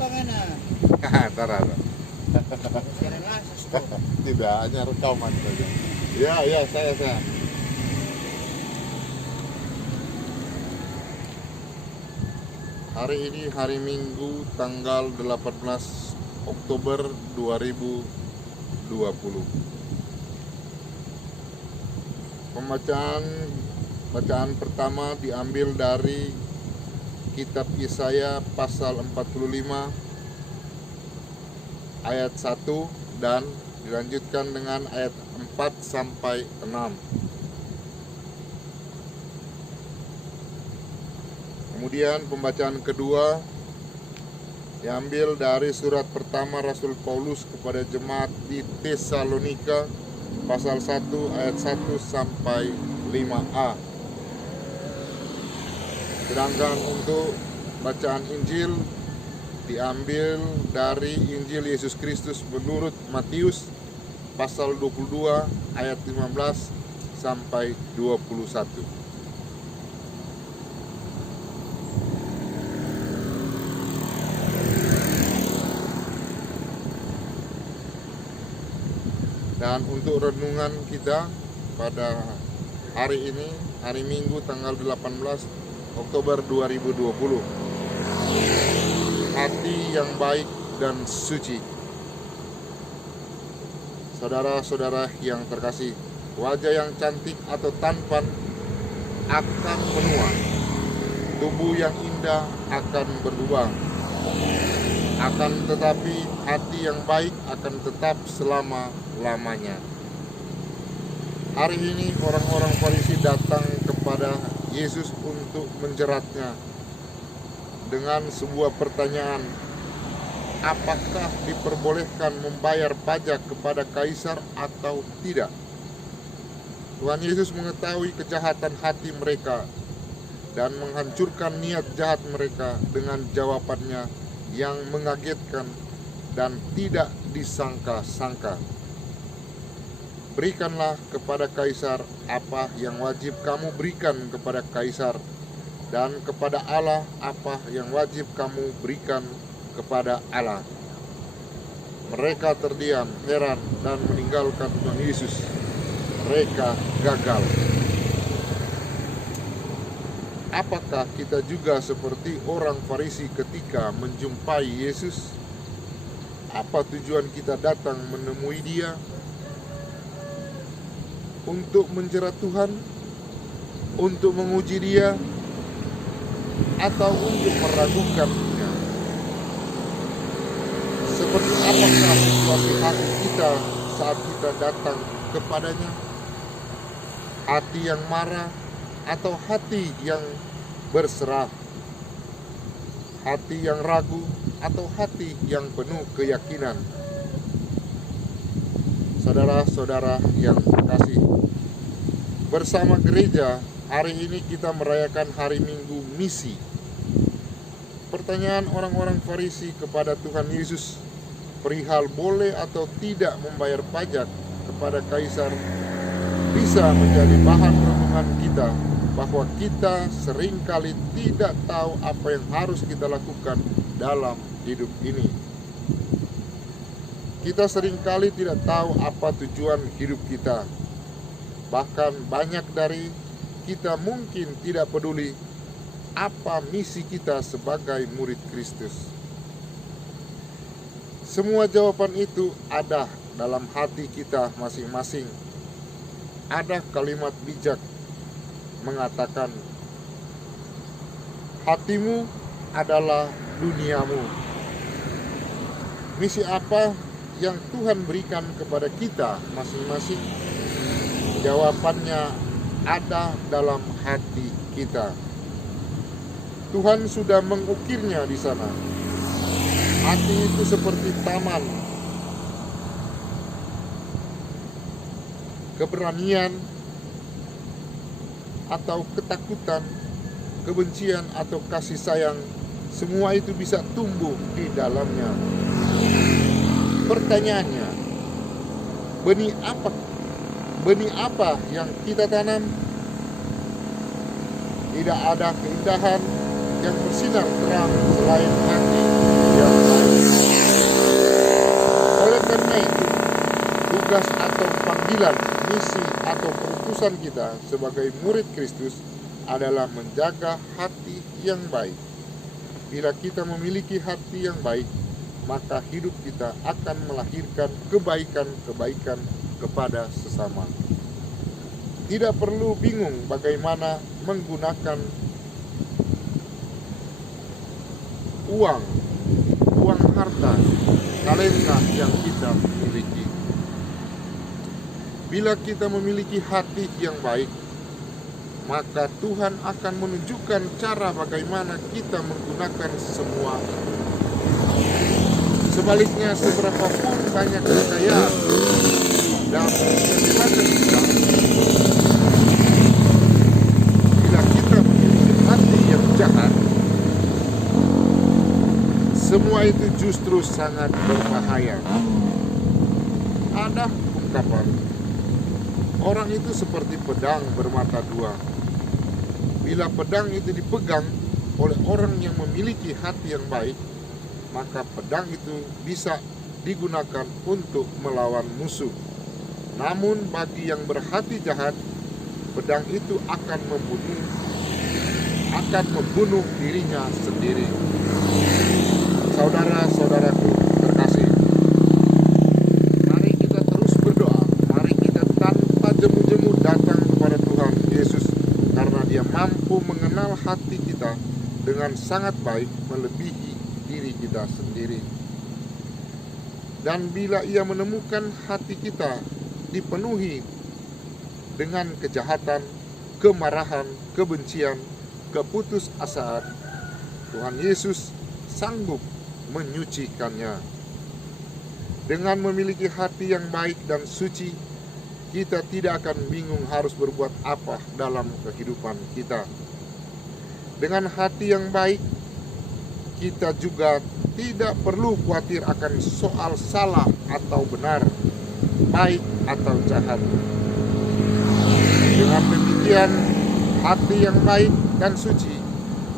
Tara. Tidak, hanya rekaman saja. Ya, saya. Hari ini hari Minggu tanggal 18 Oktober 2020. Bacaan pertama diambil dari kitab Yesaya pasal 45 ayat 1 dan dilanjutkan dengan ayat 4 sampai 6. Kemudian pembacaan kedua diambil dari surat pertama Rasul Paulus kepada jemaat di Tesalonika pasal 1 ayat 1 sampai 5a. Sedangkan untuk bacaan Injil diambil dari Injil Yesus Kristus menurut Matius pasal 22 ayat 15 sampai 21. Dan untuk renungan kita pada hari ini, hari Minggu tanggal 18 Oktober 2020. Hati yang baik dan suci. Saudara-saudara yang terkasih, wajah yang cantik atau tampan akan menua. Tubuh yang indah akan berubah. Akan tetapi hati yang baik akan tetap selama-lamanya. Hari ini orang-orang Farisi datang kepada Yesus untuk menjeratnya dengan sebuah pertanyaan, apakah diperbolehkan membayar pajak kepada kaisar atau tidak? Tuhan Yesus mengetahui kejahatan hati mereka dan menghancurkan niat jahat mereka dengan jawabannya yang mengagetkan dan tidak disangka-sangka. Berikanlah kepada kaisar apa yang wajib kamu berikan kepada kaisar, dan kepada Allah apa yang wajib kamu berikan kepada Allah. Mereka terdiam, heran, dan meninggalkan Tuhan Yesus. Mereka gagal. Apakah kita juga seperti orang Farisi ketika menjumpai Yesus? Apa tujuan kita datang menemui Dia? Untuk menjerat Tuhan? Untuk menguji Dia? Atau untuk meragukannya? Seperti apakah situasi hati kita saat kita datang kepadanya? Hati yang marah atau hati yang berserah? Hati yang ragu atau hati yang penuh keyakinan? Saudara-saudara yang terkasih, bersama gereja hari ini kita merayakan hari Minggu misi. Pertanyaan orang-orang Farisi kepada Tuhan Yesus perihal boleh atau tidak membayar pajak kepada kaisar bisa menjadi bahan renungan kita, bahwa kita seringkali tidak tahu apa yang harus kita lakukan dalam hidup ini. Kita seringkali tidak tahu apa tujuan hidup kita. Bahkan banyak dari kita mungkin tidak peduli apa misi kita sebagai murid Kristus. Semua jawaban itu ada dalam hati kita masing-masing. Ada kalimat bijak mengatakan, hatimu adalah duniamu. Misi apa yang Tuhan berikan kepada kita masing-masing? Jawabannya ada dalam hati kita. Tuhan sudah mengukirnya di sana. Hati itu seperti taman. Keberanian atau ketakutan, kebencian atau kasih sayang, semua itu bisa tumbuh di dalamnya. Pertanyaannya, benih apa yang kita tanam? Tidak ada keindahan yang bersinar terang selain hati yang baik. Oleh karena itu, tugas atau panggilan, misi atau perutusan kita sebagai murid Kristus adalah menjaga hati yang baik. Bila kita memiliki hati yang baik, maka hidup kita akan melahirkan kebaikan-kebaikan kepada sesama. Tidak perlu bingung bagaimana menggunakan uang harta, talenta yang kita miliki. Bila kita memiliki hati yang baik, maka Tuhan akan menunjukkan cara bagaimana kita menggunakan semua itu. Sebaliknya, seberapapun banyak kekayaan dan kebebasan kita, bila kita memiliki hati yang jahat, semua itu justru sangat berbahaya. Ada ungkapan, orang itu seperti pedang bermata dua. Bila pedang itu dipegang oleh orang yang memiliki hati yang baik, maka pedang itu bisa digunakan untuk melawan musuh. Namun bagi yang berhati jahat, pedang itu akan membunuh dirinya sendiri. Saudara-saudaraku terkasih, mari kita terus berdoa. Mari kita tanpa jemu-jemu datang kepada Tuhan Yesus, karena Dia mampu mengenal hati kita dengan sangat baik, melebihi diri kita sendiri. Dan bila Ia menemukan hati kita dipenuhi dengan kejahatan, kemarahan, kebencian, keputusasaan, Tuhan Yesus sanggup menyucikannya. Dengan memiliki hati yang baik dan suci, kita tidak akan bingung harus berbuat apa dalam kehidupan kita. Dengan hati yang baik, kita juga tidak perlu khawatir akan soal salah atau benar, baik atau jahat. Dengan demikian, hati yang baik dan suci,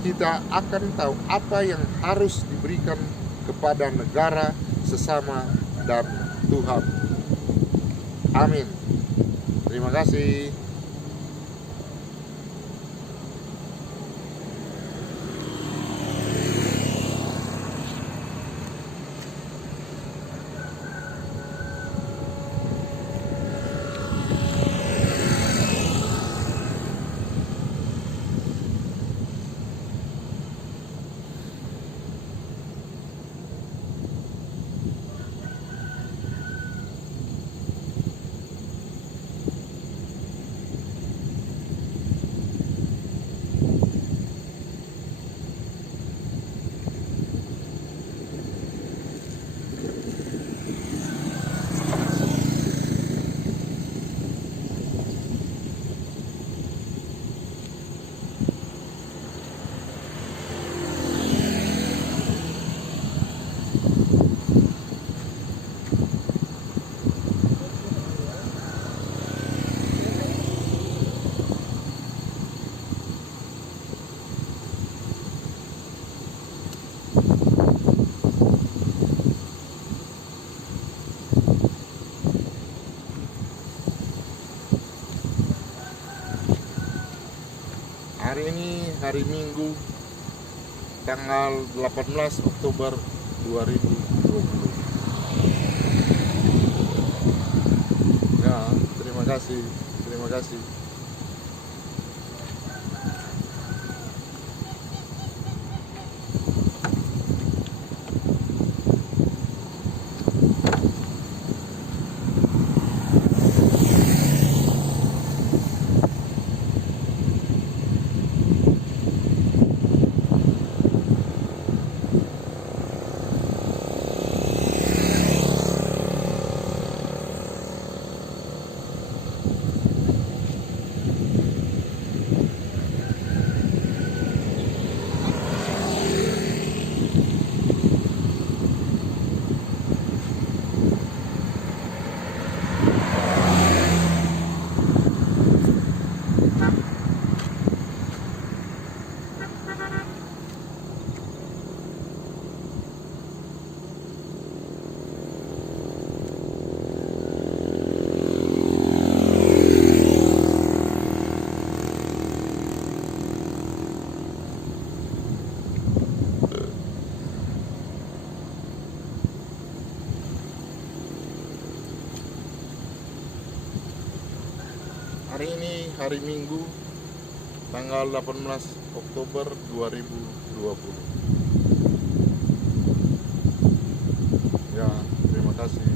kita akan tahu apa yang harus diberikan kepada negara, sesama, dan Tuhan. Amin. Terima kasih. Hari ini hari Minggu, tanggal 18 Oktober 2020. Ya, terima kasih. Terima kasih. Hari ini hari Minggu tanggal 18 Oktober 2020. Ya, terima kasih.